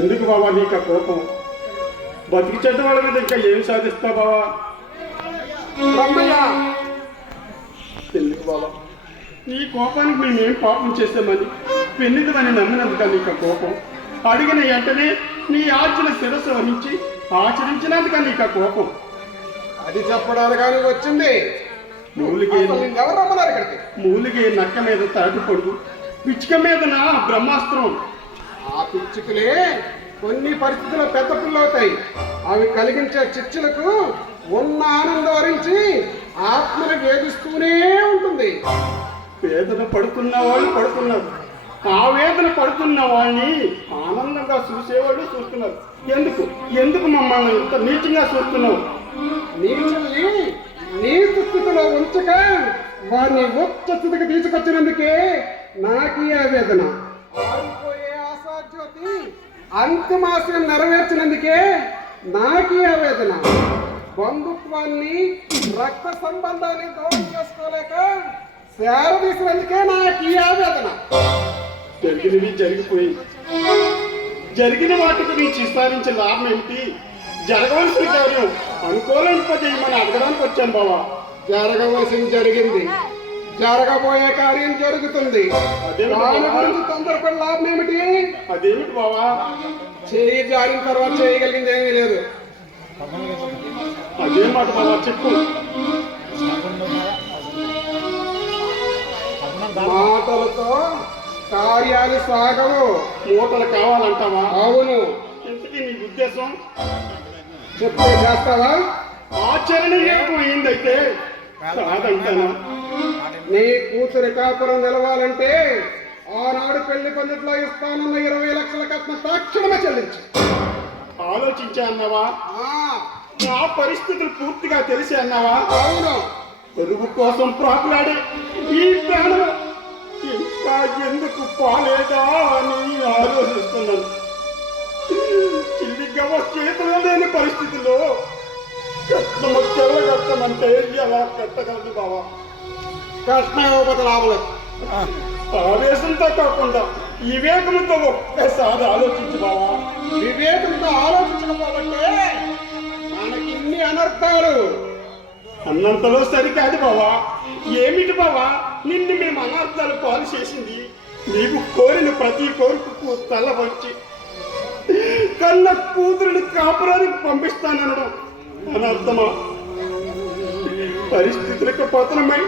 ఎందుకు బావా నీకు ఆ కోపం? బతికి చెడ్డ వాళ్ళ మీద ఇంకా ఏం సాధిస్తావు బావా? ఎందుకు బావా నీ కోపానికి మేమేం పాపం చేస్తామని పెన్నిదని నమ్మినందుక నీకు కోపం? అడిగిన వెంటనే నీ ఆజ్ఞల శిరస్సు వహించి ఆచరించినందుక నీకు కోపం? అది చెప్పడానికి వచ్చింది. మూలిగే నక్క మీద తాటి పొడుగు, పిచ్చుక మీద నా బ్రహ్మాస్త్రం. ఆ పిచ్చుకలే కొన్ని పరిస్థితుల్లో పెద్ద పుల్లవుతాయి. అవి కలిగించే చిచ్చులకు ఉన్న ఆనందం వరించి ఆత్మను వేధిస్తూనే ఉంటుంది. వేదన పడుతున్న వాళ్ళు పడుతున్నారు, ఆ వేదన పడుతున్న వాళ్ళని ఆనందంగా చూసేవాళ్ళు చూస్తున్నారు. ఎందుకు ఎందుకు మమ్మల్ని ఇంత నీచంగా చూస్తున్నావు? నీచుల్ని నీచ స్థితిలో ఉంచక వారిని ఉచ్చ స్థితికి తీసుకొచ్చినందుకే నాకు ఈ ఆవేదన. ఆడిపోయే ఆశాజ్యోతి అంతిమాశయం నెరవేర్చినందుకే నాకు ఈ ఆవేదన. బంధుత్వాన్ని రక్త సంబంధాన్ని దూరం చేసుకోలేక సేరదీసినందుకే నాకు ఈ ఆవేదన. జరిగినవి జరిగిపోయి జరిగిన వాటి గురించి విస్తారించిన లాభం ఏమిటి? జరగవలసిన కార్యం అనుకూలింపజేయమని అడగడానికి వచ్చాను బావా. జరగవలసింది జరిగింది, జరగబోయే కార్యం జరుగుతుంది. దాని గురించి తొందరపడి లాభం ఏమిటి? అదేమిటి బావా? చేయి జారిన తర్వాత చేయగలిగింది ఏమీ లేదు. అదే మాట బావా, చెప్పు. మాటలతో కార్యాలు సాగవు. మూటలు కావాలంటావా? అవును. ఇంతకీ నీ ఉద్దేశం చెప్పు, చేస్తావా? ఆచరణ ఏమైందైతే కాదంటానా? నీ కూతురి కాపురం నిలవాలంటే ఆనాడు పెళ్లి పందిట్లో ఇస్తానన్న 20 లక్షల కట్నం తక్షణమే చెల్లించు. ఆలోచించా అన్నావా? నా పరిస్థితులు పూర్తిగా తెలిసి అన్నావా? అవును. పొరుగు కోసం ప్రాకులాడే ఈ ప్రాణం ఇంకా ఎందుకు పోలేదా అని ఆలోచిస్తున్నాను. చిల్లి గవ్వ చేతిలో లేని పరిస్థితుల్లో కట్నము తెల్లగట్టమంటే ఎలా కట్టగలదు బావా? కట్నం ఇవ్వకపోతే లాభం. ఆవేశంతో కాకుండా వివేకంతో ఒక్కసారి ఆలోచించు బావా. వివేకంతో ఆలోచించడం కాబట్టి మనకి ఇన్ని అనర్థాలు. అన్నంతలో సరికాదు బావా. ఏమిటి బావా నిన్ను మేము అనర్థాలు పాలు చేసింది? నీవు కోరిన ప్రతి కోరికకు తల వచ్చి కన్న కూతురుని కాపురానికి పంపిస్తానడం అనర్థమా? పరిస్థితులకు పతనమై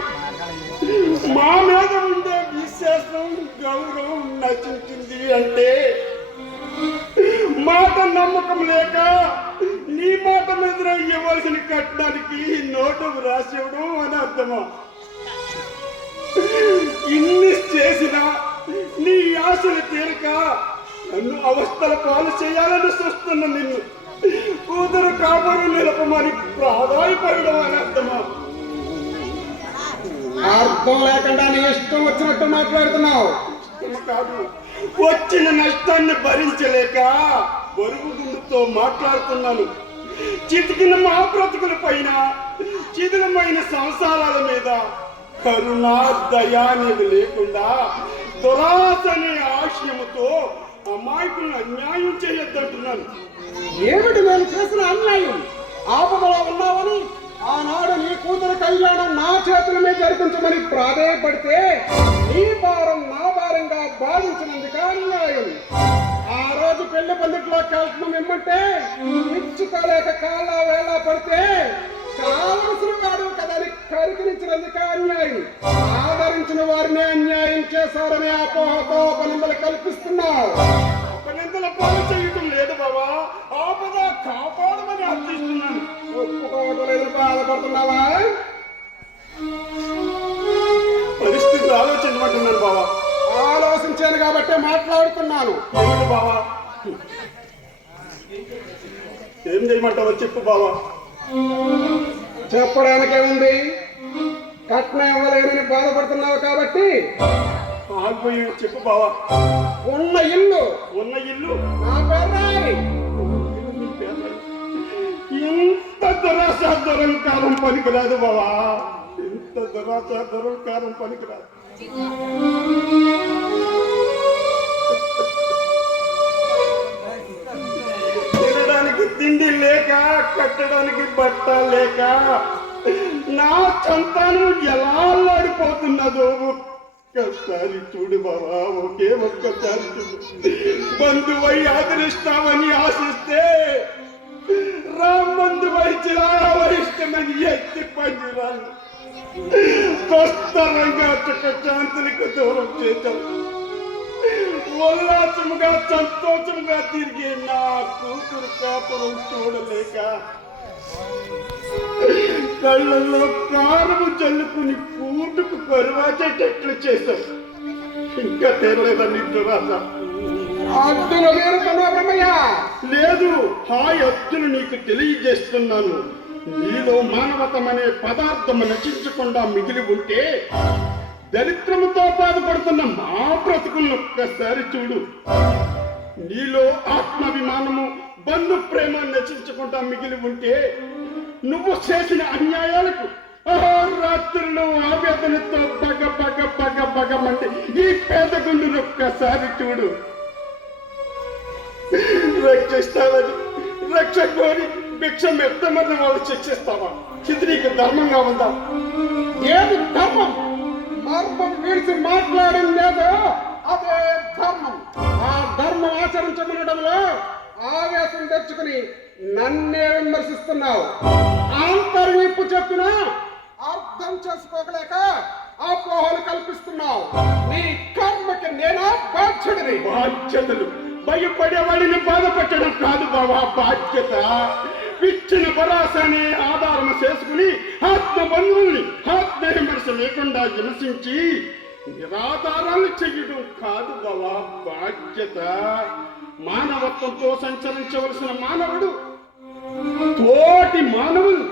మా మీద ఉండే విశ్వాసం గౌరవం నశించింది అంటే మాట నమ్మకం లేక నీ మాట మీద ఇవ్వాల్సిన కట్టడానికి నోటు రాసివ్వడం అని అర్థమా? ఇన్ని చేసినా నీ ఆశలు తీరక నన్ను అవస్థల పాలు చేయాలని చూస్తున్న నిన్ను కూతురు కాపురం నిలపమని ప్రాధాయపడడం అని అర్థమా? అర్థం లేకుండా నీ ఇష్టం వచ్చినట్టు మాట్లాడుతున్నావు. కాదు, వచ్చిన నష్టాన్ని భరించలేక బరువు గుండుతో మాట్లాడుతున్నాను. చితికిన మా బ్రతుకుల పైన చిదులమైన సంసారాల మీద కరుణా దయానివి లేకుండా దురాశని ఆశయముతో అమాయకులను అన్యాయం చేయొద్దంటున్నాను. ఏమిటి నేను చేసిన అన్యాయం? ఆపదలో ఉన్నావని ఆనాడు నీ కూతురు కళ్యాణం నా చేతుల మీద జరిపించమని ప్రాధేయపడితే నీ భారం నా భారంగా భావించినందుకు అన్యాయం. ఆ రోజు పెళ్లి పందిట్లో కల్పన ఇమ్మంటే ఇచ్చుకోలేక కాళ్ళ వేళ పడితే కావలసిన వాడు కదా అని కరికరించినందుకు అన్యాయం. ఆదరించిన వారిని అన్యాయం చేశారని అపోహతో అపనిందలు కల్పిస్తున్నావు. అపనిందల పాలు చేయటం లేదు బాబా, ఆపద కాపాడమని అర్థిస్తున్నాను. ఒప్పుకోవటం లేదు, బాధపడుతున్నావా? పరిస్థితులు ఆలోచించమంటున్నాను బాబా. ఆలోచించాను కాబట్టి మాట్లాడుతున్నాను. ఏమిటి బాబా? ఏం చేయమంటావో చెప్పు బాబా. చెప్పడానికే ఉంది. కట్నం ఇవ్వలేనని బాధపడుతున్నావు కాబట్టి ఆగిపోయి చెప్పు బావా. ఉన్న ఇల్లు నా పేరు. ఇంత దురాశ దురంకారం పనికిరాదు బావా, ఇంత దురాశ దురంకారం పనికిరాదు. తిండి లేక, కట్టడానికి బట్ట లేక నా సంతానం ఎలా అల్లాడిపోతున్నదో ఒక్కసారి చూడు బావా, ఒక్కసారి చూడు. బంధువై ఆదరిస్తామని ఆశిస్తే రామ్మందువై చిరావరిష్టమని ఎత్తి పంజరాలు స్వస్థరంగా శాంతులకు దూరం చేశాం. ఉల్లాసముగా సంతోషముగా తిరిగి నా కూతురు కాపురం చూడలేక కళ్ళల్లో కారము చల్లుకుని కూటుకు కరువాచేటట్లు చేశాం. ఇంకా తీరలేదని దురాశ. అద్దులు వేరుకున్నా బ్రహ్మయ్య? లేదు, హాయ్ అద్దులు నీకు తెలియజేస్తున్నాను. నీలో మానవతమనే పదార్థం నశించకుండా మిగిలి ఉంటే దరిద్రముతో బాధపడుతున్న మా బ్రతుకులను ఒక్కసారి చూడు. నీలో ఆత్మాభిమానము, బంధు ప్రేమ నశించకుండా మిగిలి ఉంటే నువ్వు చేసిన అన్యాయాలకు రాత్రులు ఆవేదనతో బగ బగ బగ బగమంటే ఈ పేద గుండును ఒక్కసారి చూడు. రక్షిస్తావని రక్ష కోరి భిక్షం ఎత్తమని వాళ్ళు శిక్షిస్తావా? ఇది నీకు ధర్మంగా ఉందా? ఏది ధర్మం? మర్మం విడిచి మాట్లాడిందేదో అదే ధర్మం. ఆ ధర్మం ఆచరించమనడంలో ఆవేశం తెచ్చుకుని నన్నే విమర్శిస్తున్నావు. ఆంతర్విప్పు చెప్పినా అర్థం చేసుకోగలేక అపోహలు కల్పిస్తున్నావు. నీ కర్మకి నేనా బాధ్యుడిని? బాధ్యతలు భయపడేవాడిని బాధపెట్టడం కాదు బాబా బాధ్యత. పిచ్చిన భరోసాని ఆధారం చేసుకుని ఆత్మబంధువుల్ని ఆత్మవిమర్శ లేకుండా విమర్శించి నిరాధారాలు చెయ్యడం కాదు బాబా బాధ్యత. మానవత్వంతో సంచరించవలసిన మానవుడు తోటి మానవులు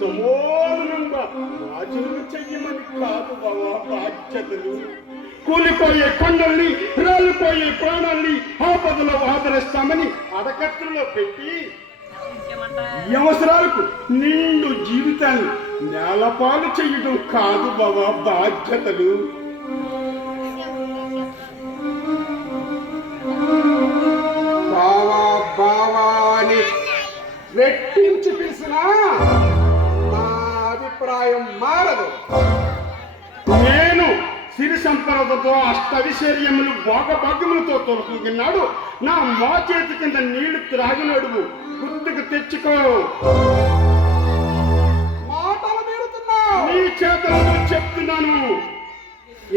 సమూలంగా నాశనం చెయ్యమని కాదు బాబా బాధ్యతలు. కూలిపోయే కొండల్ని, రాలిపోయే ప్రాణాల్ని ఆపదలో ఆదరిస్తామని అడకట్టులో పెట్టి ఈ అవసరాలకు నిండు జీవితాన్ని నేలపాలు చెయ్యడం కాదు బాబా బాధ్యతలు. బావా బావా అని రెట్టించి పిలిచినా నా అభిప్రాయం మారదు. నేను సిరి సంపదతో అష్టవిశర్యములు భోగభాగ్యములతో తొలగినాడు. నా మోచేతి కింద నీళ్లు త్రాగినడువు గుర్తుకు తెచ్చుకో. మాటలు మీరుతున్నావు. నీ చేతలతో చెప్తున్నాను.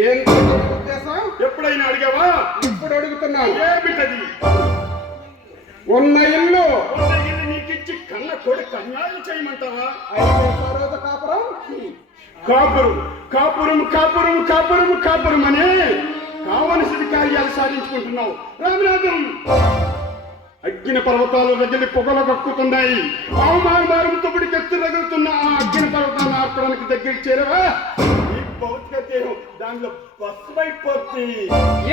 ఏంటి ఉద్దేశం? ఎప్పుడైనా అడిగావా? ఇప్పుడు అడుగుతున్నాను. ఏమిటది? ఉన్న ఇల్లు నీకిచ్చి కన్న కొడుకు అన్యాయం చేయమంటావా? అయితే సరోజ కాపురం కాపురం కాపురం కాపురం కాపురం కాపురం అనే కావలసిన కార్యాలు సాధించుకుంటున్నావు. రామనాథం, అగ్ని పర్వతాలు రగిలి పొగలు కక్కుతున్నాయి. అవమానభారంతో ఎత్తు రగులుతున్న ఆ అగ్ని పర్వతాన్ని ఆర్పడానికి దగ్గరికి చేరవా? ఈ భౌతిక దేహం దానిలో బస్మైపోద్ది.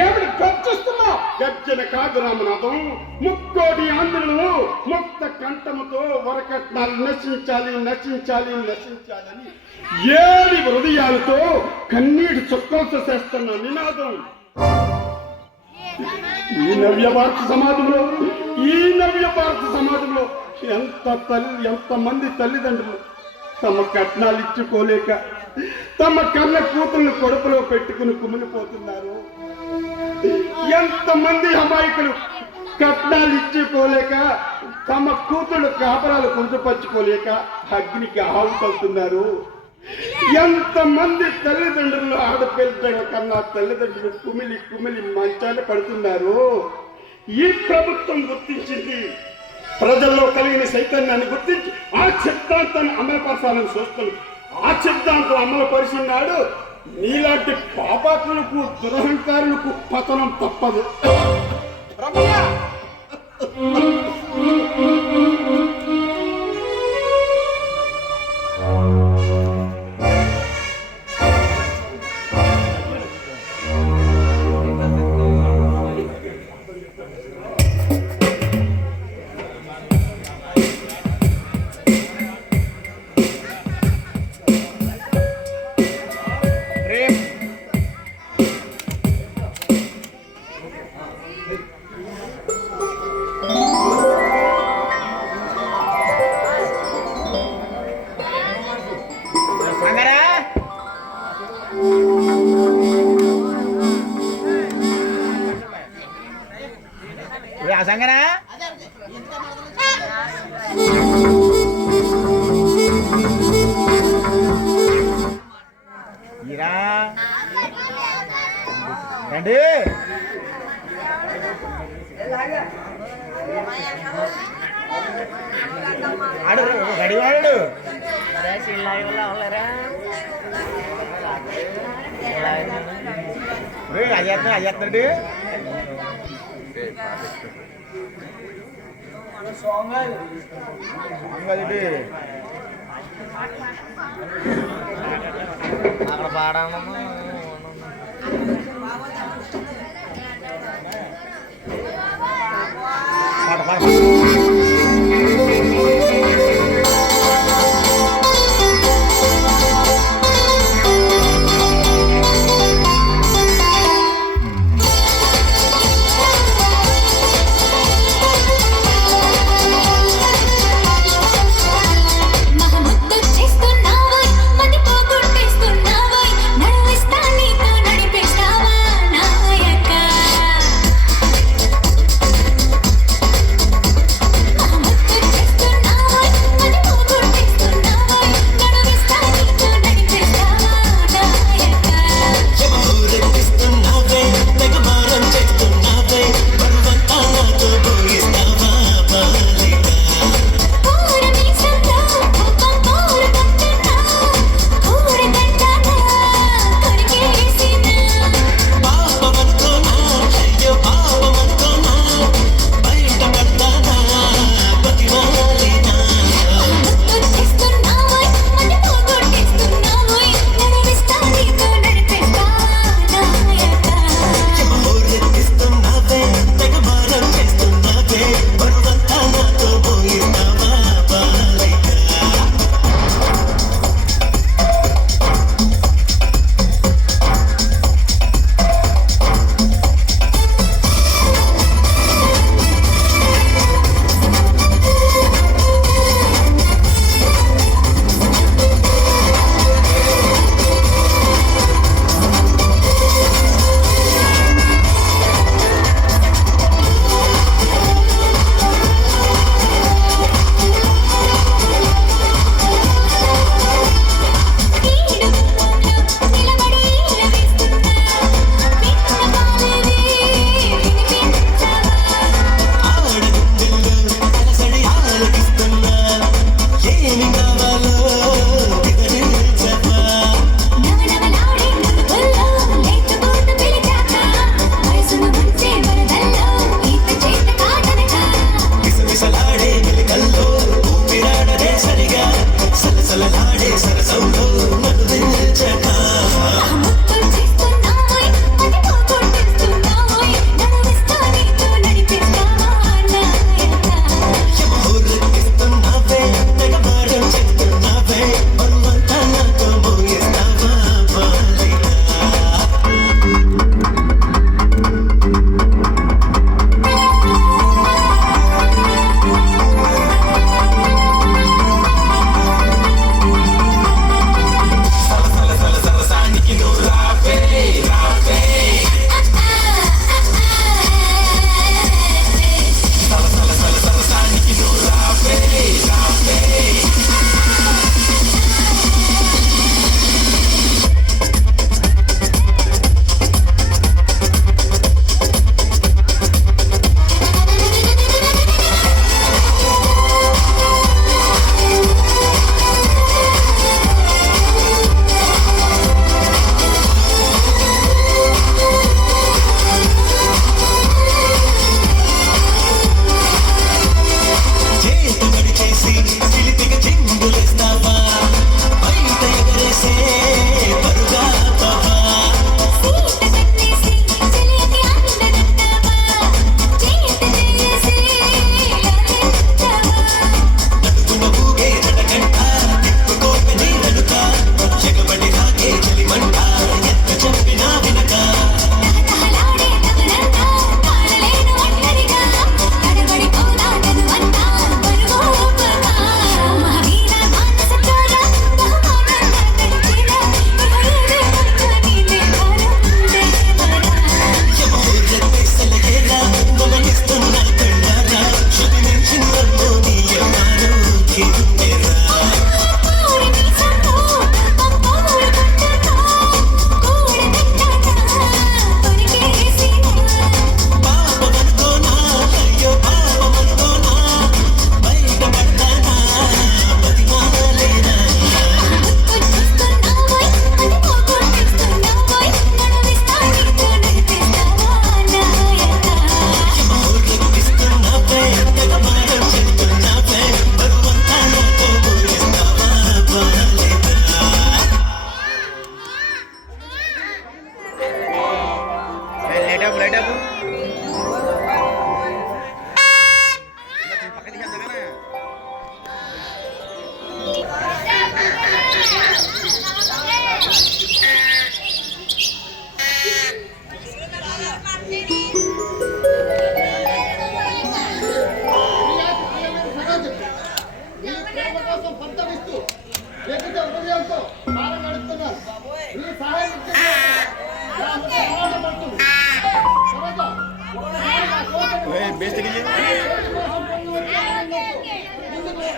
ఏమిటి గర్జిస్తున్నావు? గర్జన కాదు రామనాథం. ముక్కోటి ఆంధ్రులు ముక్త కంఠముతో వరకట్నాలు నశించాలి నశించాలి నశించాలని ఏడి హృదయాలతో కన్నీటి చుక్కలతో చేస్తున్న నినాదం. ఈ నవ్య భారత సమాజంలో ఎంతమంది తల్లిదండ్రులు తమ కట్నాలు ఇచ్చుకోలేక తమ కన్న కూతుర్ని కడుపులో పెట్టుకుని కుమిలిపోతున్నారు. ఎంతమంది అమాయకులు కట్నాలు ఇచ్చుకోలేక తమ కూతుళ్ళు కాపరాలు కుదుపచ్చుకోలేక అగ్నికి ఆహుతవుతున్నారు. ఎంతమంది తల్లిదండ్రులు ఆడపిల్ల కన్నా తల్లిదండ్రులు కుమిలి కుమిలి మంచాలు పడుతున్నారు. ఈ ప్రభుత్వం గుర్తించింది. ప్రజల్లో కలిగిన చైతన్యాన్ని గుర్తించి ఆ సిద్ధాంతాన్ని అమలుపరచాలని చూస్తుంది. ఆ సిద్ధాంతం అమలు పరిచినాడు. నీలాంటి పాపాత్ములకు దురహంకారులకు పతనం తప్పదు. ఇరా రండి ఆడు రెడీ వాడు అయ్యేస్తున్నాడు అక్కడ పాడమ్మా పాట పాట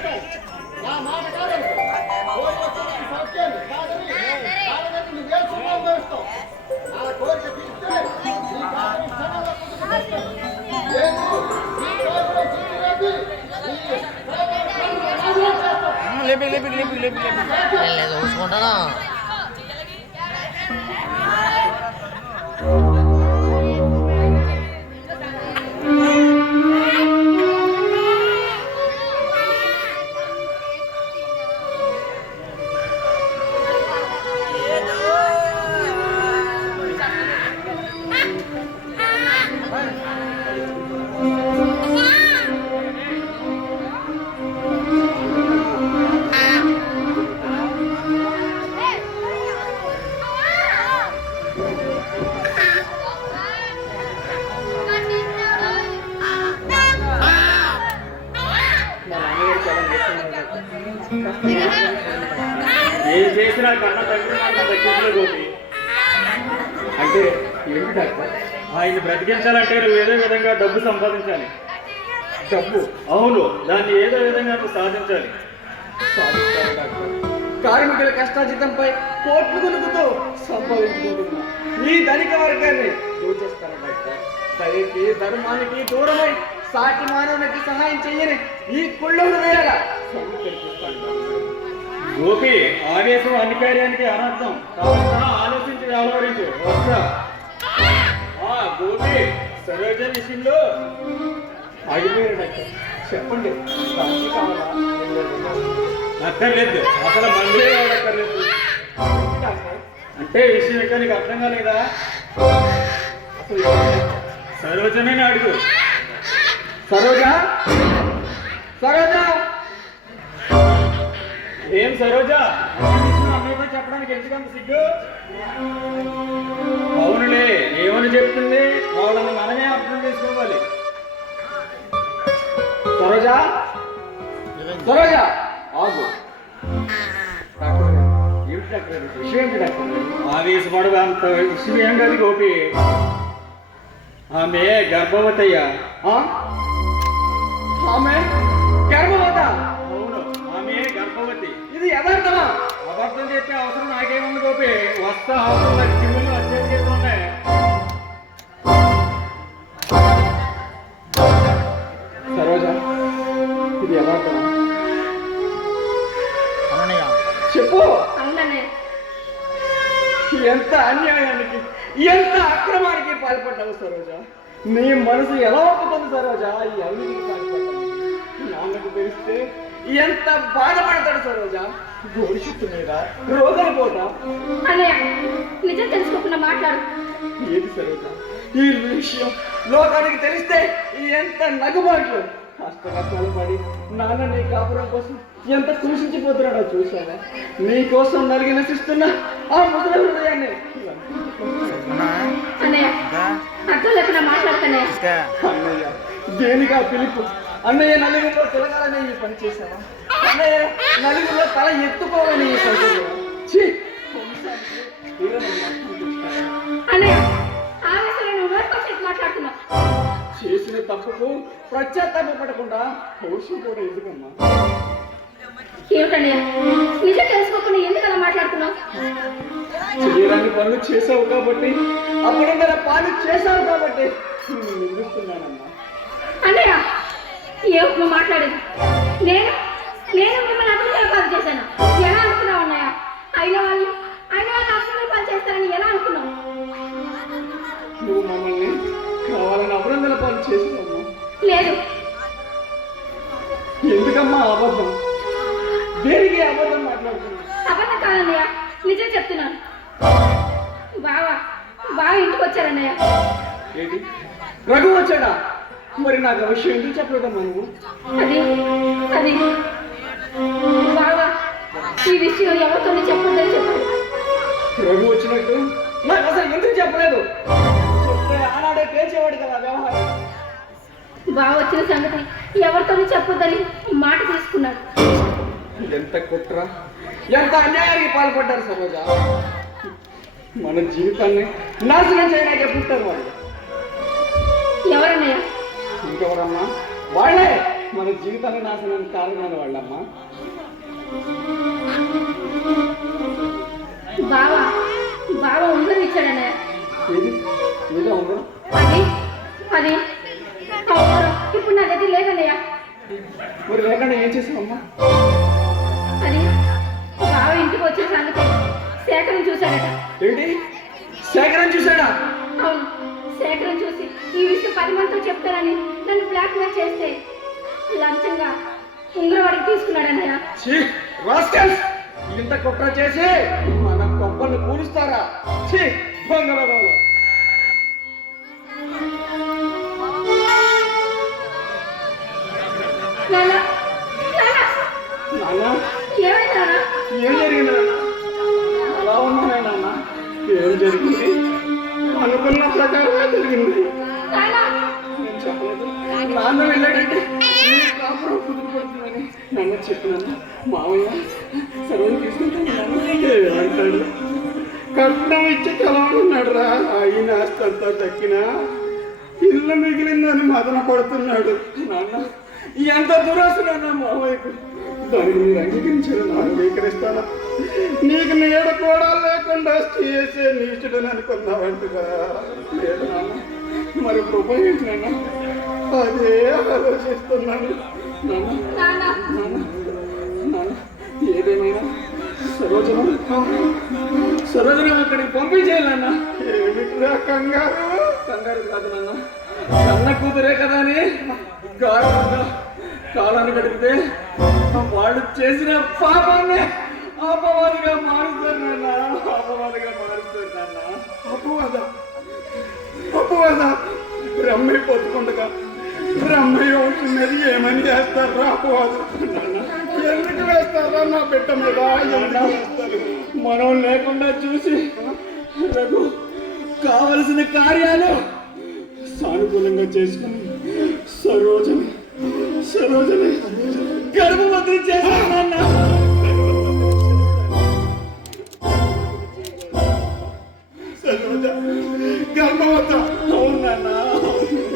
చేస్తాను. నా మాట కాదనుకో. కోరిక తీర్చి సౌఖ్యాన్ని కాదని నువ్వే సుఖం వేస్తావు. నా కోరిక తీర్స్తే నీ కాదని క్షణంలో కుదురుకుంటాను. లేదు, నీ కోరికలో తీర్చినది నీ నాశనం చేస్తావు. లేపి చూసుకుంటాను. ఏం చేసినా కన్న తండ్రి మాట దక్కించలే గోపి. అంటే ఏంటి డాక్టర్? ఆయన్ని బ్రతికించాలంటే నువ్వు ఏదో విధంగా డబ్బు సంపాదించాలి. డబ్బు అవును, దాన్ని ఏదో విధంగా నువ్వు సాధించాలి. సాధిస్తాను డాక్టర్. కార్మికుల కష్టాజితంపై కోట్లు కొనుక్కుతూ సంపాదించుకుంటున్నా ఈ ధనిక వర్గాన్ని దోచేస్తాను డాక్టర్. దయకి ధర్మానికి దూరమై సాటి మానవునికి సహాయం చెయ్యని ఈ కుళ్ళూరు వేళ సమీకరిస్తాను డాక్టర్. గోపి, ఆవేశం అన్ని కార్యానికి అనర్థం. కావున ఆలోచించి వ్యవహరించు. వస్తా. గోపి, సరోజ విషయంలో ఆగిపోయారు డాక్టర్. చెప్పండి, శాంతి కావాలా? అక్కర్లేదు, అసలు మందులే వాడక్కర్లేదు. డాక్టర్, అంటే విషయం ఇంకా నీకు అర్థం కాలేదా? అసలు ఏంటి? సరోజనే అడుగు. సరోజా, సరోజా, ఏం సరోజ, అన్నయ్యతో చెప్పడానికి ఎందుకంత సిగ్గు? అవునులే, ఏమని చెప్తుంది? వాళ్ళని మనమే అర్థం చేసుకోవాలి. సరోజా, సరోజా, ఆగు. డాక్టర్, ఏమిటి డాక్టర్ ఇది? విషయం ఏంటి డాక్టర్? ఆవేశపడగా అంత విషయం ఏం కాదు గోపి. ఆమె గర్భవతయ్యా. ఆ? ఆమె గర్భవత? అవును, ఆమె గర్భవతి. ఇది యథార్థమా? అబద్ధం చెప్పే అవసరం నాకేముంది గోపి. వస్తా అవసరం కిములు వచ్చేది ఉన్నాయి. సరోజా, ఇది యథార్థమా? అవునయ్యా. చెప్పు. అవుననే ఎంత అన్యాయానికి, ఎంత అక్రమానికి పాల్పడ్డావు సరోజా. నీ మనసు ఎలా ఒప్పుకుంది సరోజా ఈ అవినీతికి పాల్పడ్డావు? నాన్నకు తెలిస్తే ఎంత బాధపడతాడు సరోజా. గోరుచుట్టు మీద రోగం పోట. అన్నయ్య నిజం తెలుసుకోకుండా మాట్లాడు. ఏది సరోజా ఈ విషయం లోకానికి తెలిస్తే ఎంత నగుబాట్లు. కష్టకష్టాలు పడి నాన్న నీ కాపురం కోసం ఎంత సూచించిపోతున్నాడో చూసావా? నీ కోసం నలిగి నశిస్తున్న ఆ ముసలి హృదయాన్ని అన్నయ్య అర్థం లేకుండా మాట్లాడుతానే. అన్నయ్య, దేనిగా పిలుపు? అన్నయ్య నలుగురిలో తిరగాలని ఈ పని చేశావా? అన్నయ్య నలుగురిలో తల ఎత్తుకోవాలని ఈ పని చేశావా? ఛీ! వంశానికి దూరమైన మనుషులు చూస్తావా? అన్నయ్య ఆవేశంలో నువ్వు నోటికొచ్చినట్టు మాట్లాడుతున్నావు. చేసిన తప్పుకు పశ్చాత్తాపడకుండా పౌరుషం కూడా ఎందుకమ్మా? ఏమిటన్నయ్య నిజం తెలుసుకోకుండా ఎందుకు అలా మాట్లాడుతున్నావు? చేయరాని పనులు చేసావు కాబట్టి, అప్పుడందర పాలు చేసావు కాబట్టి నేను నిందిస్తున్నానమ్మా. అన్నయ్య ఏమిటి నువ్వు మాట్లాడేది? నేను నేను మిమ్మల్ని అభివృద్ధి పాలు చేశాను. ఎలా అనుకున్నావు అన్నయ్య? అయిన వాళ్ళు అభివృద్ధి పాలు చేస్తారని ఎలా అనుకున్నావు? నువ్వు మమ్మల్ని కావాలని అభినందన పాలు చేసావమ్మా. లేదు, ఎందుకమ్మా అబద్ధం? దేనికి అబద్ధం మాట్లాడుతున్నావు? అబద్ధం కాదన్నయ్య, నిజం చెప్తున్నాను. బావా ఇంటికి వచ్చారన్నయ్య. ఏంటి, రఘు వచ్చాడా? మరి నాకు ఆ విషయం ఎందుకు చెప్పలేదమ్మా నువ్వు? అది అది బావా ఈ విషయం ఎవరితో చెప్పొద్దని చెప్పాడు. రఘు వచ్చినట్టు నాకు అసలు ఎందుకు చెప్పలేదు? చెప్తే ఆనాడే పేర్చేవాడు కదా వ్యవహారం. బావ వచ్చిన సంగతి ఎవరితో చెప్పొద్దని మాట తీసుకున్నాడు. ఎంత కుట్ర, ఎంత అన్యాయానికి పాల్పడ్డారు సరోజ. మన జీవితాన్ని నాశనం చేయడానికే పుట్టారు వాళ్ళు. ఎవరన్నయ్య? ఇంకెవరమ్మా? వాళ్ళే మన జీవితాన్ని నాశనానికి కారణమైన వాళ్ళమ్మా. బావా బావా ఉంగరం ఇచ్చాడన్నయ్య. ఏది ఏదో ఉంగరం? అది అది ఆ ఉంగరం ఇప్పుడు నా దగ్గర లేదన్నయ్య. మరి లేకుండా ఏం చేసావమ్మా? అది బావ ఇంటికి వచ్చే సంగతి శేఖరం చూశాడట. ఏంటి సేకరణ చూశాడా? అవును, శేఖరం చూసి ఈ విషయం 10 మందితో చెప్తానని నన్ను బ్లాక్మెయిల్ చేస్తే లంచంగా ఉంగరం వాడికి తీసుకున్నాడన్నయ్య. ఇంత కుట్ర చేసి మన కొబ్బల్ని కూలుస్తారా? దొంగలదవులు. నాన్న నాన్న ఏమైంది నాన్న? ఏం జరిగింది నాన్న? అలా ఉన్నానే నాన్న. ఏం జరిగింది? అనుకున్న ప్రకారమే జరిగింది. నాన్న నేను చెప్పలేదు. నాన్న వెళ్ళాడంటే నీ కాపురం కుదురుపడుతుందని నాన్న చెప్పినాను. మావయ్య సెలవులు తీసుకుంటాను. ఏమంటాడు? కట్నం ఇచ్చి కలవనున్నాడు రా. అయిన ఆస్తంతా దక్కినా ఇల్లు మిగిలిందని మదన పడుతున్నాడు. నాన్న ఎంత దురాశ నాన్న మావయ్యకు. దానికి మీరు అంగీకరించారు. నా అంగీకరిస్తాను. నీకు నీడ కూడా లేకుండా చేసే నీచుడని అనుకున్నావంటుగా. లేదు నాన్న. మరి ఇప్పుడు ఉపయోగించి నాన్న. అదే ఆలోచిస్తున్నాను. నాన్న నాన్న నాన్న నాన్న ఏదేమైనా సరోజన అక్కడికి పంపించేయాలి నాన్న. ఏమిట్రా కంగారు? కంగారు కాదు నాన్న. కన్న కూతురే కదా అని గాఢంగా కాలాన్ని గడిపితే వాళ్ళు చేసిన పాపాన్ని అపవాదిగా మారుస్తారు నాన్న. అపవాదిగా మారుస్తారు నాన్న. అపవాద రమ్మే పొత్తుకుండగా రమ్మయ్య ఉంటున్నది ఏమని చేస్తారా అపవాదు? ఎందుకు వేస్తారా నా బిడ్డ మీద? ఎందుకు వేస్తారు? మనం లేకుండా చూసి రఘు కావలసిన కార్యాలు సానుకూలంగా చేసుకుని సరోజని గర్భవతి చేస్తానన్నా. సరోజ గర్భవత? అవునన్నా.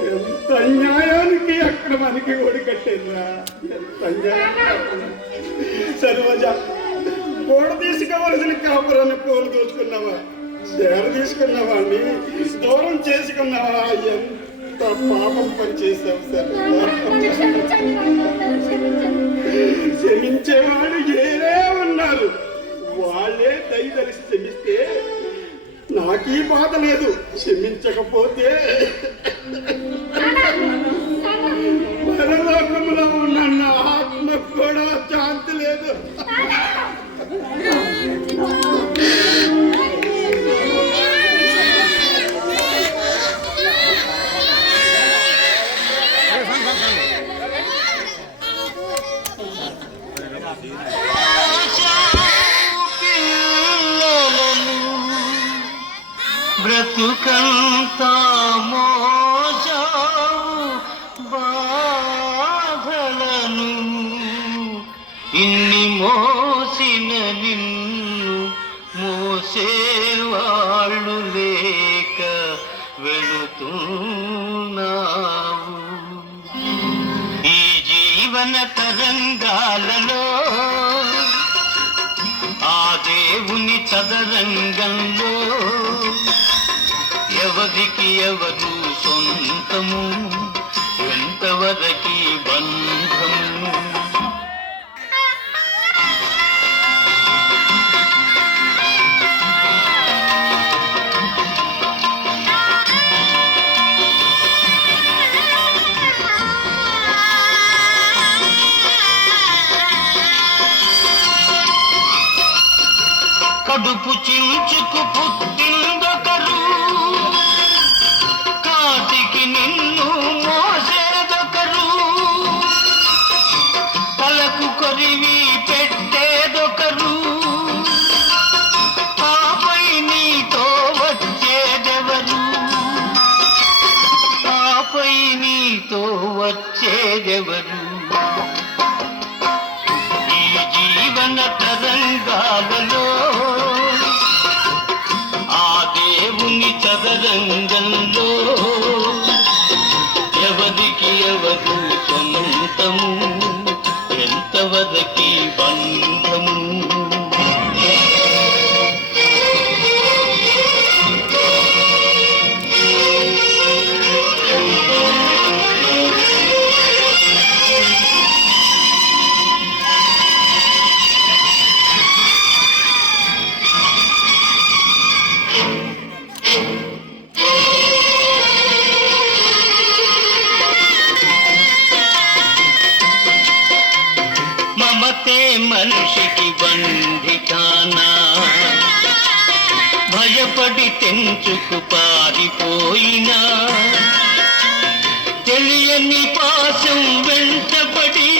ఎంత అన్యాయానికి అక్కడ మనకి ఓడి కట్టేదిరా. ఎంత అన్యాయం. సరోజ కోడ తీసుకోవలసిన కాపురాన్ని కోలు దోచుకున్నావా? చేర తీసుకున్నావా అండి? దూరం చేసుకున్నావా? ఎంత పాపం పని చేసావు సరోజ. క్షమించండి నన్ను క్షమించండి. క్షమించేవాడు ఏరే ఉన్నారు. వాళ్ళే దయదలిసి క్షమిస్తే నాకీ బాధ లేదు. క్షమించకపోతే పరలోకంలో ఉన్న నా ఆత్మకు కూడా శాంతి లేదు. బ్రతుకంతా మోసావు బాధలను, ఇన్ని మోసిన నిన్ను మోసేవాళ్ళు లేక వెళుతున్నావు. ఈ జీవన తరంగాలలో ఆ దేవుని చదరంగంలో ఎవరికి ఎవరు సొంతము, ఎంతవరకి బంధము. కడుపు చించుకు పుట్టిందొకరు, కాటికి నిన్ను మోసేదొకరు, తలకు కొరివి పెట్టేదొకరు, ఆపై నీతో వచ్చేదెవరు, ఆపై నీతో వచ్చేదెవరు. ఈ జీవన తరంగాలలో ఆ దేవుని చదరంగంలో ఎవరికి ఎవరు సొంత సొంతము ఎంతవరకి బంధము మమతే మనిషికి బంధికానా భయపడి తెంచుకు పారిపోయినా తెలియని పాశం వెంటబడి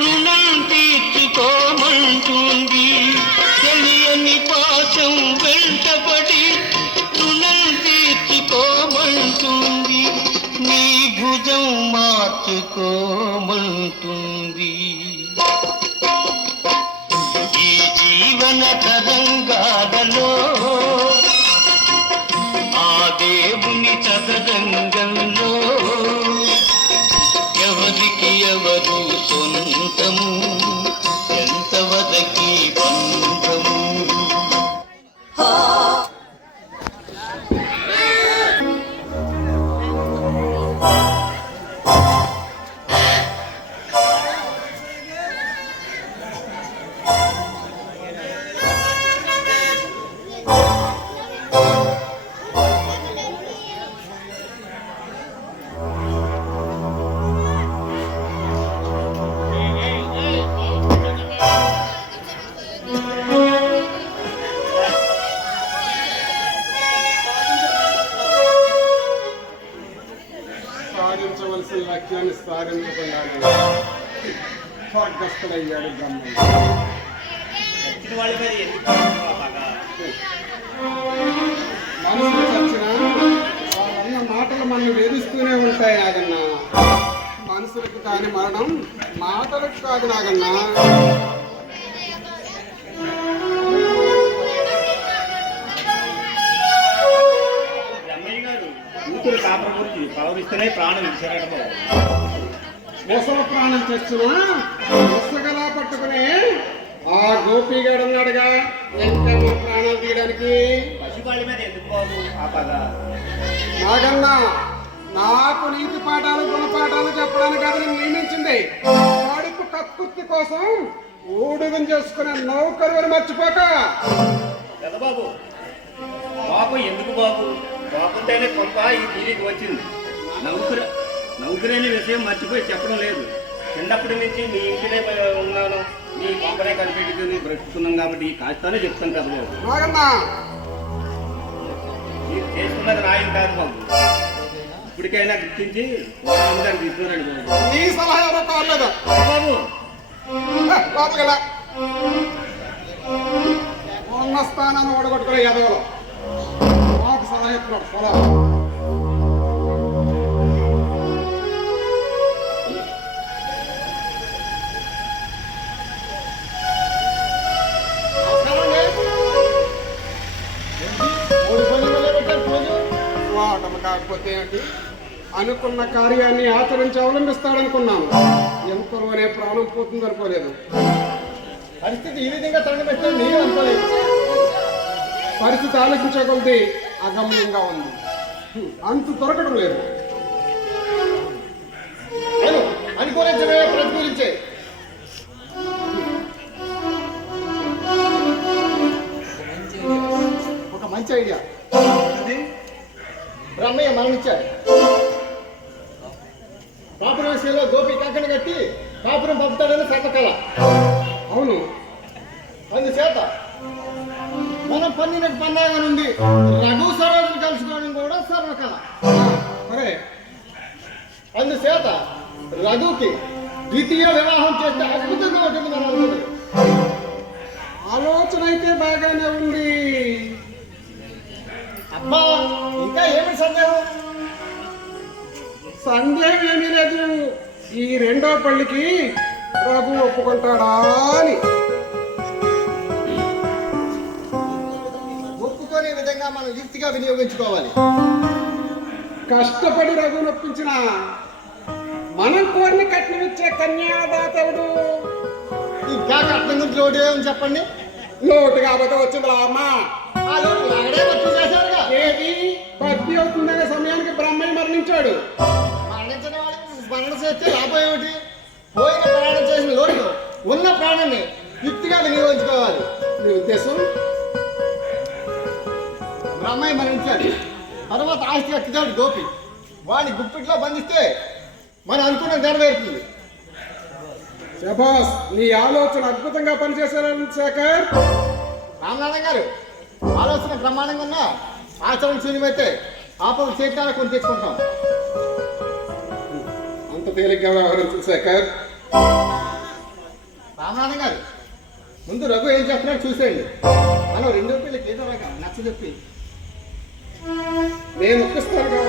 రుణం తీర్చుకోమంటుంది తెలియని పాశం వెంటబడి రుణం తీర్చుకోమంటుంది నీ భుజం మార్చుకోమంటుంది ఈ జీవన తరంగాలలో ఆ దేవుని చదరంగంలో ఎవరికి ఎవరు సొంతము ఎంతవరకి బంధము సాధించవలసిన లక్ష్యాన్ని సాధించకుండా స్వర్గస్థుడయ్యాడు బ్రహ్మ. మనసులు చచ్చినా వాళ్ళన్న మాటలు మనం వేధిస్తూనే ఉంటాయి నాగన్న. మనసులకు కాని మరణం మాటలకు కాదు నాగన్న. కూతురు కాపురం గురించి పవరిస్తేనే ప్రాణం విడిచారటం. ముసల ప్రాణం చచ్చినా ముసగలా పట్టుకుని ఆ గోపిగాడు ఉన్నాడుగా ఇంకా మన ప్రాణాలు తీయడానికి. పసిపాళ్ళ మీద ఎందుకు బాబు ఆ పగ? నాగన్నా నాకు నీతి పాఠాలు గుణపాఠాలు చెప్పడానికి అది నియమించింది. కడుపు కక్కుర్తి కోసం ఊడుగం చేసుకునే నౌకరుని మర్చిపోక. కదా బాబు బాబు ఎందుకు బాబు? బాబుంటేనే కొంత ఈ తీరికి వచ్చింది. నౌకరైన విషయం మర్చిపోయి చెప్పడం లేదు. చిన్నప్పటి నుంచి మీ ఇంటినే ఉన్నాను, మీ కొంపనే కనిపెట్టుకుని బ్రతుకుతున్నాం కాబట్టి ఈ కాస్తానే చెప్తాను కదా బాబు. నాగన్నా మీరు చేసుకున్నది రాయం కాదు బాబు. ఇప్పటికైనా గుర్తించి దాన్ని తీసుకురండి బాబు. నీ సలహా ఎవరో కావట్లేదు బాబు. లోపలిలా ఉన్న స్థానాన్ని ఓడగొట్టుకునే ఎదగలం మాకు సలహా చెప్తున్నాడు. సలహా వాటము కాకపోతే ఏంటి? అనుకున్న కార్యాన్ని ఆచరించి అవలంబిస్తాడనుకున్నాను. ఎంతలోనే ప్రాణం పోతుంది అనుకోలేదు. పరిస్థితి ఈ విధంగా తరగబెట్టే నేను అనుకోలేదు. పరిస్థితి ఆలోచించే కొద్ది అగమ్యంగా ఉంది. అంతు దొరకడం లేదు. అనుకోలేదు ప్రతికూలించే ఒక మంచి ఐడియా. బ్రహ్మయ్య మరణించాడు. కాపురం విషయంలో గోపి కంకణ కట్టి కాపురం పంపుతాడని సర్వకళ. అవును, అందుచేత మనం పన్నిన పన్నాగా నుండి రఘు సరోజులు కలుసుకోవడం కూడా సర్వకళ. అరే అందుచేత రఘుకి ద్వితీయ వివాహం చేస్తే అద్భుతంగా ఉంటుంది. మన ఆలోచన అయితే బాగానే ఉంది. అబ్బా ఇంకా ఏమి సందేహం? సందేహం ఏమీ లేదు. ఈ రెండో పెళ్లికి రఘు ఒప్పుకుంటాడా అని. ఒప్పుకునే విధంగా మనం యుక్తిగా వినియోగించుకోవాలి. కష్టపడి రఘు నొప్పించిన మనం కోరిన కట్నం ఇచ్చే కన్యాదాతవుడు. ఇంకా కట్నం గురించి లోటు ఏమని చెప్పండి. లోటు కాకపోతే వచ్చింది అమ్మ. ఆ లోటు లాగడే భర్తీ చేశాడుగా. ఏది భర్తీ అవుతుందనే సమయానికి బ్రహ్మయ్య మరణించాడు. మరణించిన వాడికి స్మరణ చేస్తే లాభం ఏమిటి? పోయిన ప్రయాణం చేసిన లోటు ఉన్న ప్రాణాన్ని యుక్తిగా వినియోగించుకోవాలి. నీ ఉద్దేశం? బ్రహ్మయ్య మరణించాడు, తర్వాత ఆస్తి ఎక్కిచాడు గోపి. వాడిని గుప్పిట్లో బంధిస్తే మనం అనుకున్న నెరవేరుతుంది. శభాస్, నీ ఆలోచన అద్భుతంగా పనిచేశారు శేఖర్. రామనాథం గారు ఆలోచన బ్రహ్మాండంగా ఉన్నా ఆచరణ శూన్యమైతే ఆపద చేతాల కొని తెచ్చుకుంటాం. అంత తేలిగ్గా వ్యవహరించు శేఖర్. రామనాథం గారు ముందు రఘు ఏం చేస్తున్నాడు చూసేయండి. మనం రెండో పిల్లకి ఏదో రకం నచ్చ చెప్పి నేను ఒప్పిస్తానుగా.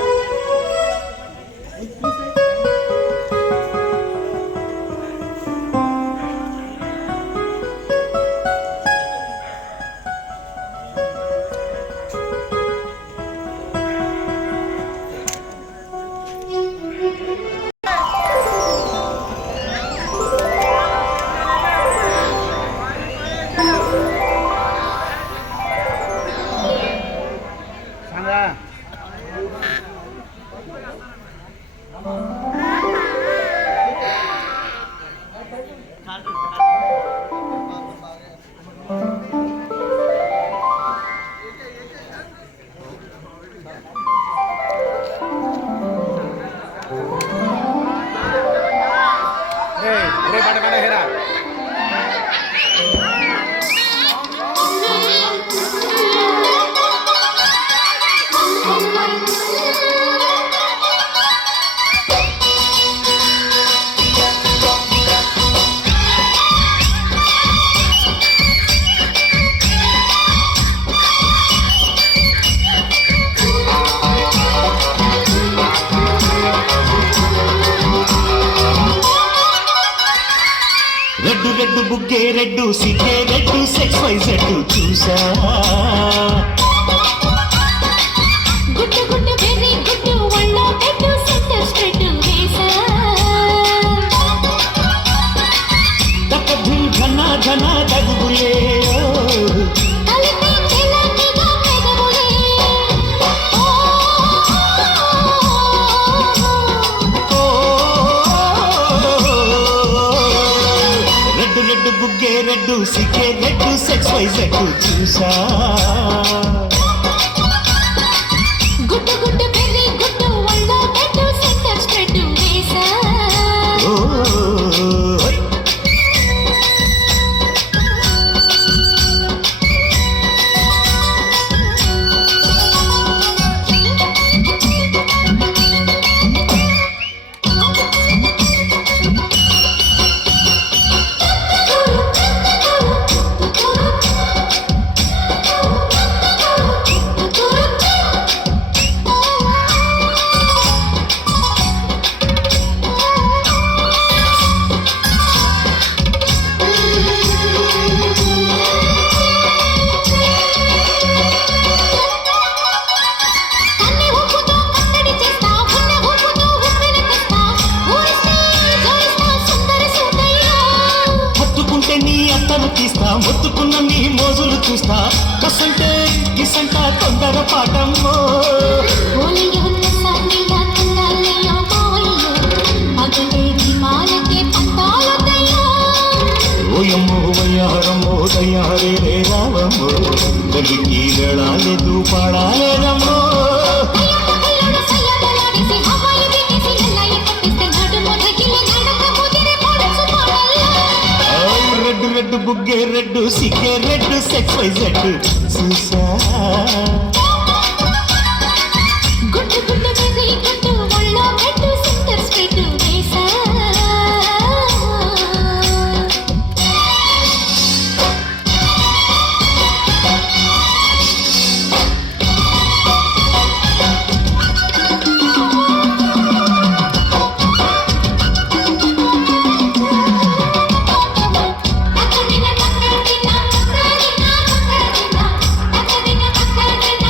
రెడ్డు రెడ్డు బుగ్గే రెడ్డు సిగ్గే రెడ్డు సెక్స్ వై జెడ్డు చూసా గుట్టు గుట్టు వెర్రి గుట్టు వళ్ళ పెట్టు సెంటర్ స్ప్రెడ్ వేసా తప్పదు ఘన ఘన తగులే కలిపి తెలంగాణ పెదవులే రెడ్డు రెడ్డు బుగ్గే రెడ్డు సిగ్గే రెడ్డు సెక్స్ వై జెడ్డు చూసా గుట్టు గుట్టు వెర్రి గుట్టు వళ్ళ పెట్టు సెంటర్ స్ప్రెడ్ వేసా కన్నె ఊపుతో కట్టడి చేస్తా ఉన్న ఊపుతో ఉప్పెన తెస్తా ఊరిస్తే జోయిస్తా సుందర సూతయ్య హత్తుకుంటే నీ అత్తను తీస్తా మొత్తుకున్న నీ మోజులు చూస్తా కసంటే కిసంట తొందర పాటమ్మో ఓలిగి ఉన్న సామిలా తండాలయ్యో మావయ్యో మగలేడి మాలకే పంతాలదయ్యో ఓయమ్మో వయ్యారమ్మో తయారే రే రావమ్మో గలికి వెళ్ళాలేదు పాడాలేదమ్మో కయ్యాట కయ్యాట సయ్యాటలాడేసి హవాయి దిగేసి లల్లాయి కొట్టిస్తే నాటు మొదగిలి నడక ముదిరే పోడసు పాడల్లా రెడ్డు రెడ్డు బుగ్గే రెడ్డు సిగ్గే రెడ్డు సెక్స్ వై జెడ్డు చూసా గుట్టు గుట్టు వెర్రి గుట్టు వళ్ళ పెట్టు సెంటర్ స్ప్రెడ్ వేసా తక్కదిన తక్కదిన తక్కదిన తక్కదిన తక్కదిన తక్కదిన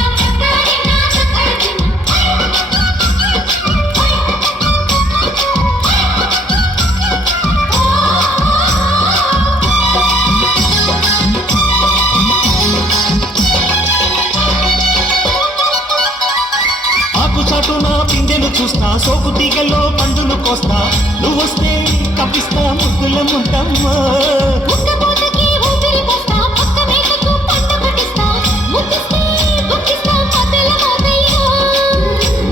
సోపు తీగల్లో పండును కోస్తా నువ్వొస్తే కప్పిస్తా ముద్దుల ముంటమ్మా ఉక్కపోతకి ఊపిరి పోస్తా పక్క మేకకు పంట పట్టిస్తా ముద్దిస్తే బుక్కిస్తా మధ్యల మాదయ్యో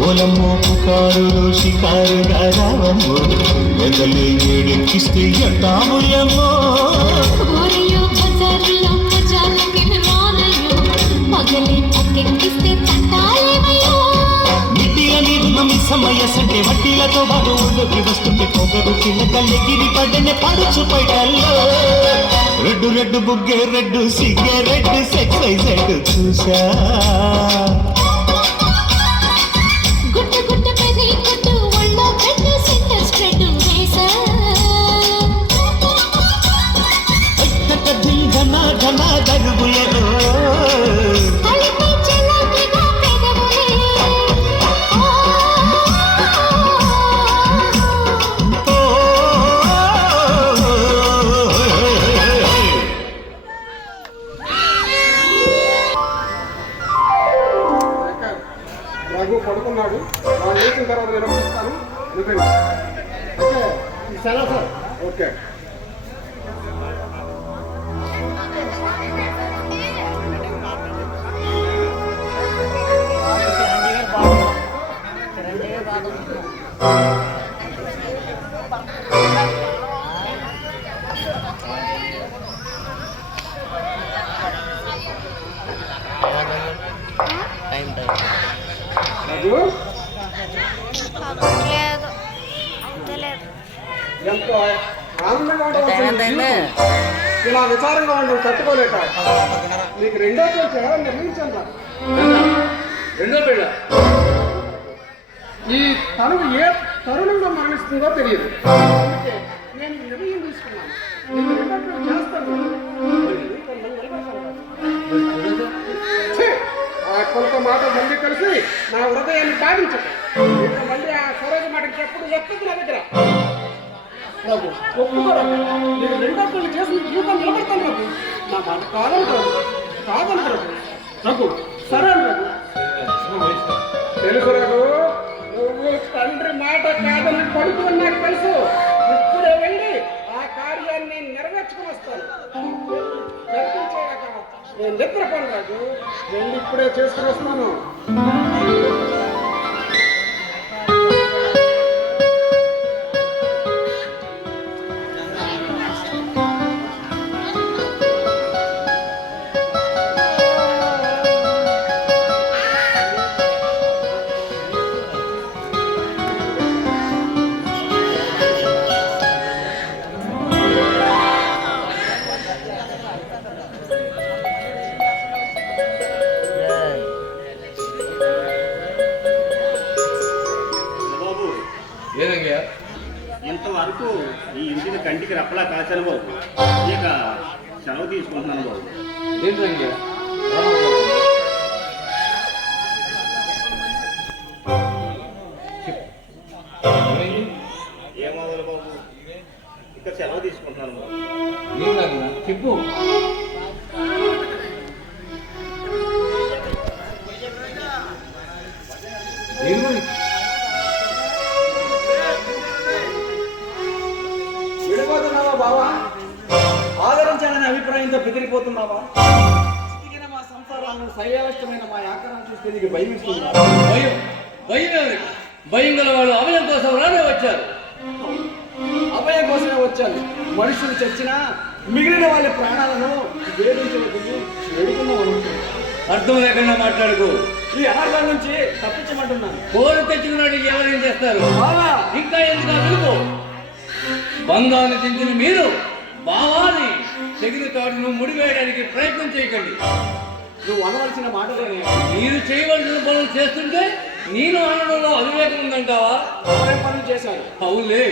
ఓలమ్మో పుకారులు షికారుగా రావమ్మో వెదలే వేడెక్కిస్తే ఎట్టాముయమ్మో ఊరయ్యో బజారులో ప్రజాలకి మానయ్యో పగలే పక్కెక్కిస్తే తంటాలేమయ్యో నిట్టిగా నీరున్న మీ సమయ సంటే వడ్డీలతో బాగా ఊళ్ళోకి వస్తుంటే పొగరు చిన్నకల్లెగిరి పడ్డనే పడుచు పైటల్లో రెడ్డు రెడ్డు బుగ్గే రెడ్డు సిగ్గే రెడ్డు సెక్సైజ్ చూసా గుట్టు గుట్టు పెది గుట్టు ఒళ్ళో పెట్టు సింగర్ స్ప్రెడ్ వేసా ఘన ఘన దరుగులలో కలిపి చెల్లకిగా పెదవులే రఘు పడుకున్నాడు, వాడు లేచిన తర్వాత నేను పంపిస్తాను. నువ్వు ఓకే, సెలవు సార్. ఓకే. రఘు ఎంతో ఆనందంగా ఉండవచ్చు. ఇలా విచారంగా ఉండడం తట్టుకోలేక నీకు రెండో పేరు చేయాలని నిర్ణయించాను. రెండో పెళ్ళ ఈ తనువు ఏ తరుణంలో మరణిస్తుందో తెలియదు. అందుకే నేను ఈ నిర్ణయం తీసుకున్నాను. నేను రెండో పెళ్ళి చేస్తాను. ఛీ! ఆ కొంత మాట మళ్ళీ కలిసి నా హృదయాన్ని బాధించదు. ఇంకా మళ్ళీ ఆ సరోజ మాటకి ఎప్పుడు ఎక్కదు నా దగ్గర. నాకు ఒప్పుకోరా, నేను రెండో పెళ్లి చేసి నీ జీవితం నిలబడతాను. నాకు నా మాట కాదనుకోరు నాకు సరే అన్నాడు. తెలుసు రఘు, నువ్వు తండ్రి మాట కాదని కొడుకు నాకు తెలుసు. ఇప్పుడే వెళ్ళి ఆ కార్యాన్ని నెరవేర్చుకుని వస్తాను. నేను నిద్రపోను రాజు, వెళ్ళి ఇప్పుడే చేసుకుని వస్తాను. బాబు, ఏదంగా ఇంతవరకు ఈ ఇంటిని కంటికి రెప్పలా కాశాను బాబు. ఇక సెలవు తీసుకుంటున్నాను బాబు. ఏంటంగా ఏమవ్వాలి బాబు, ఇక సెలవు తీసుకుంటున్నాను బాబు. చెప్పు. విడిపోతున్నావా బావా? ఆదరించాలనే అభిప్రాయంతో బెదిరిపోతున్నావా? చితికిన మా సంసారాలను శైలవష్టమైన మా ఆకారం చూస్తే నీకు భయం ఇస్తుందా? భయం గల వాళ్ళు అభయం కోసం రానే వచ్చారు. అభయం కోసమే వచ్చాను. మనుషులు చచ్చినా మిగిలిన వాళ్ళ ప్రాణాలను వేధించవద్దని వేడుకున్నాం. అర్థం లేకుండా మాట్లాడుకో. ఈ ఆహారం నుంచి తప్పించమంటున్నాను. కోరు తెచ్చుకున్నాడు ఎవరేం చేస్తారు? బావా, ఇంకా ఎందుకు పిలుపు? బంధాన్ని తెంచిన మీరు బావాని తెగిన తాడును ముడివేయడానికి ప్రయత్నం చేయకండి. నువ్వు అనవలసిన మాటలేనే. మీరు చేయవలసిన పనులు చేస్తుంటే నేను అనడంలో అవివేకం ఉందంటావా? ఎవరేం పనులు చేశాను? అవునులే,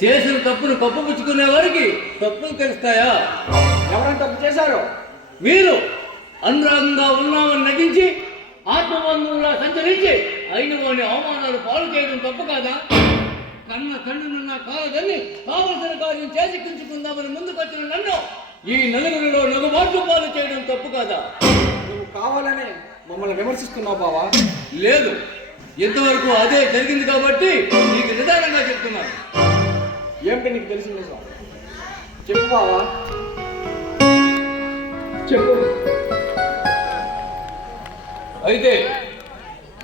చేసిన తప్పును కప్పుపుచ్చుకునే వారికి తప్పులు తెలుస్తాయా? ఎవరైనా తప్పు చేశారో? మీరు అనురాగంగా ఉన్నామని నటించి ఆత్మబంధువులా సంచరించి అయిన వాడిని అవమానాలు పాలు చేయడం తప్పు కాదా? కన్న తండ్రినున్న కాలదని కావలసిన కార్యం చేసిక్కించుకుందామని ముందుకొచ్చిన నన్ను ఈ నలుగురిలో నగుబాట్లు పాలు చేయడం తప్పు కాదా? నువ్వు కావాలని మమ్మల్ని విమర్శిస్తున్నావు బావా. లేదు, ఇంతవరకు అదే జరిగింది కాబట్టి నీకు నిదానంగా చెప్తున్నాను. ఏమిటి నీకు తెలిసిన నిజం? చెప్పు బావా, చెప్పు. అయితే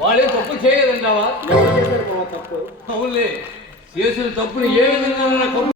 వాళ్ళే తప్పు చేయలేదంటావా? ఎవరు చేశారు బావా తప్పు? అవునులే, చేసిన తప్పుని ఏ విధంగా